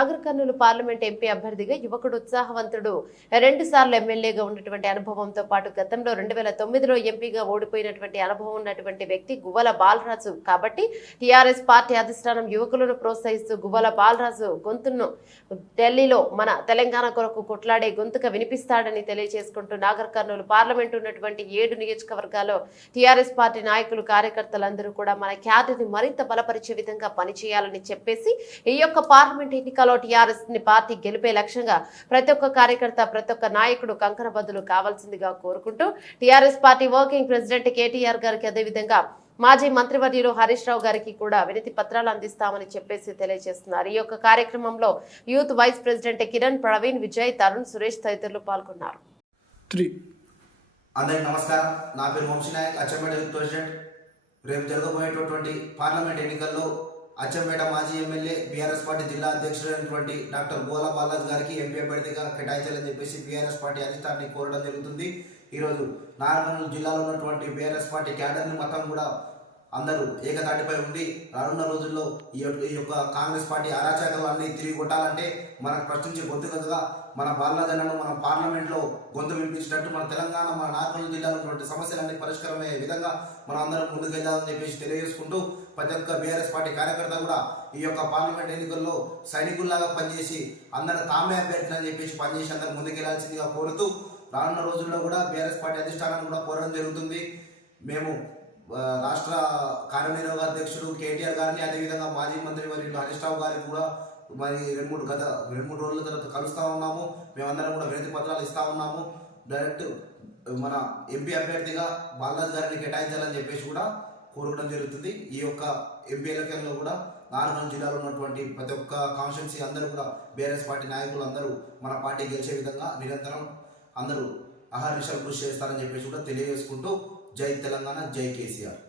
Nagar Kurnool parliament MP అభ్యర్థిగా యువకుడు ఉత్సాహవంతుడు 2 సార్లు ఎమ్మెల్యేగా ఉన్నటువంటి అనుభవంతో పాటు గతంలో 2009లో ఎంపీగా ఓడిపోయినటువంటి అనుభవం ఉన్నటువంటి వ్యక్తి గువ్వల బాలరాజు కాబట్టి టీఆర్ఎస్ పార్టీ అధిష్టానం యువకులను ప్రోత్సహిస్తూ గువ్వల బాలరాజు గొంతును ఢిల్లీలో మన తెలంగాణ కొరకు కొట్లాడే గొంతుగా వినిపిస్తాడని తెలియజేసుకుంటూ నాగర్ కర్నూలు పార్లమెంట్ ఉన్నటువంటి 7 నియోజకవర్గాల్లో టీఆర్ఎస్ పార్టీ నాయకులు కార్యకర్తలందరూ కూడా మన ఖ్యాతిని మరింత బలపరిచే విధంగా పనిచేయాలని చెప్పేసి ఈ యొక్క పార్లమెంట్ ఎన్నికల్లో టీఆర్ఎస్ పార్టీ గెలిపే లక్ష్యంగా ప్రతి ఒక్క కార్యకర్త ప్రతి ఒక్క నాయకుడు కంకణబద్దులు కావాల్సిందిగా కోరుకుంటూ TRS party working president KTR గారికి అదేవిధంగా మాజీ మంత్రివర్యులు హరీష్ రావు గారికి కూడా వినతి పత్రాలు అందిస్తామని చెప్పేసి తెలియజేస్తున్నారు. ఈ యొక్క కార్యక్రమంలో youth vice president Kiran, Praveen, Vijay, Tarun, Suresh తదితరులు పాల్గొన్నారు. అందరికీ నమస్కారం. నా పేరు వంశీనాయక్, అచ్చంపేట యూత్ ప్రెసిడెంట్. రేపు జరగబోయేటటువంటి పార్లమెంట్ ఎన్నికల్లో అచ్చంపేట మాజీ ఎమ్మెల్యే బీఆర్ఎస్ పార్టీ జిల్లా అధ్యక్షుడైనటువంటి డాక్టర్ గోలా బాలాజ్ గారికి ఎంపీ అభ్యర్థిగా కేటాయించాలని చెప్పేసి బీఆర్ఎస్ పార్టీ అధిష్టానాన్ని కోరడం జరుగుతుంది. ఈరోజు నాగర్ కర్నూలు జిల్లాలో ఉన్నటువంటి బీఆర్ఎస్ పార్టీ క్యాడర్ని మొత్తం కూడా అందరూ ఏకతాటిపై ఉండి రానున్న రోజుల్లో ఈ యొక్క కాంగ్రెస్ పార్టీ అరాచకాలన్నీ తిరిగి కొట్టాలంటే మనకు ప్రశ్నించే గొంతుకగా మన బాలరాజన్నను మన పార్లమెంట్లో గొంతు వినిపించినట్టు మన తెలంగాణ మన నాగర్ కర్నూలు జిల్లాలో ఉన్నటువంటి సమస్యలన్నీ పరిష్కారమయ్యే విధంగా మనం అందరం ముందుకెళ్దామని చెప్పేసి తెలియజేసుకుంటూ ప్రతి ఒక్క బీఆర్ఎస్ పార్టీ కార్యకర్త కూడా ఈ యొక్క పార్లమెంట్ ఎన్నికల్లో సైనికుల్లాగా పనిచేసి అందరూ తామే అభ్యర్థులు అని చెప్పేసి పనిచేసి అందరూ ముందుకెళ్లాల్సిందిగా కోరుతూ రానున్న రోజుల్లో కూడా బీఆర్ఎస్ పార్టీ అధిష్టానాన్ని కూడా కోరడం జరుగుతుంది. మేము రాష్ట్ర కార్యనిర్వాహక అధ్యక్షుడు కేటీఆర్ గారిని, అదేవిధంగా మాజీ మంత్రి వర్యులు హరీష్ రావు గారిని కూడా మరి 2-3 రోజుల తర్వాత కలుస్తూ ఉన్నాము. మేమందరం కూడా వినతి పత్రాలు ఇస్తూ ఉన్నాము. డైరెక్ట్ మన ఎంపీ అభ్యర్థిగా బాలరాజ్ గారిని కేటాయించాలని చెప్పేసి కూడా కోరడం జరుగుతుంది. ఈ యొక్క ఎంపీ ఎన్నికల్లో కూడా నాగర్ కర్నూలు జిల్లాలో ఉన్నటువంటి ప్రతి ఒక్క కాన్స్టిట్యున్సీ అందరూ కూడా బీఆర్ఎస్ పార్టీ నాయకులు అందరూ మన పార్టీ గెలిచే విధంగా నిరంతరం అందరూ అహర్నిశలు కృషి చేస్తారని చెప్పేసి కూడా తెలియజేసుకుంటూ జై తెలంగాణ, జై కేసీఆర్.